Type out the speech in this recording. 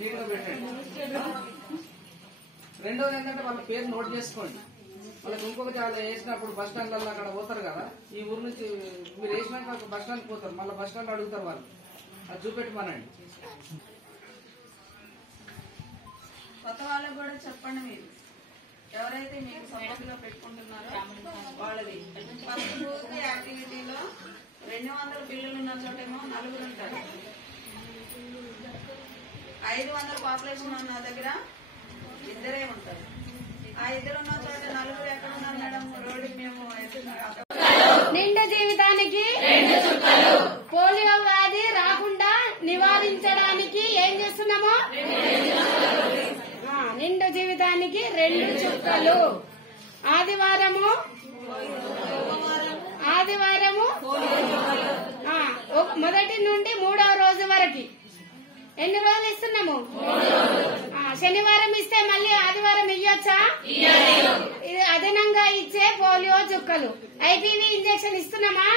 Clean గా పెట్టండి. రెండోది ఏంటంటే వాళ్ళ పేరు నోట్ చేసుకోండి. వాళ్ళకి ఇంకొక చాలా వేసినప్పుడు బస్ స్టాండ్లలో అక్కడ పోతారు కదా, ఈ ఊరు నుంచి మీరు వేసినాక బస్ స్టాండ్ పోతారు, మళ్ళీ బస్ స్టాండ్ అడుగుతారు వాళ్ళు, అది చూపెట్టమనండి. కొత్త వాళ్ళకు కూడా చెప్పండి. మీరు ఎవరైతే మీకు సపోర్ట్గా పెట్టుకుంటున్నారో వాళ్ళది ఫస్ట్ బూత్ యాక్టివిటీలో 200 పిల్లలు ఉన్న చోటేమో 4 ఉంటారు, 500 పాపులేషన్ ఉన్న దగ్గర 2 ఉంటారు. ఆ 2 ఉన్న చోట 4 ఎక్కడ ఉన్నారు మేడం? రోడ్డు మేము నిండు జీవితానికి పోలియో వ్యాధి రాకుండా నివారించడానికి ఏం చేస్తున్నాము? నిండు జీవితానికి 2 చుక్కలు. ఆదివారము మొదటి నుండి 3వ రోజు వరకు ఎన్ని రోజులు ఇస్తున్నాము? శనివారం ఇస్తే మళ్ళీ ఆదివారం ఇయ్యొచ్చా? ఇది అదనంగా ఇచ్చే పోలియో చుక్కలు. IPV injection ఇస్తున్నామా?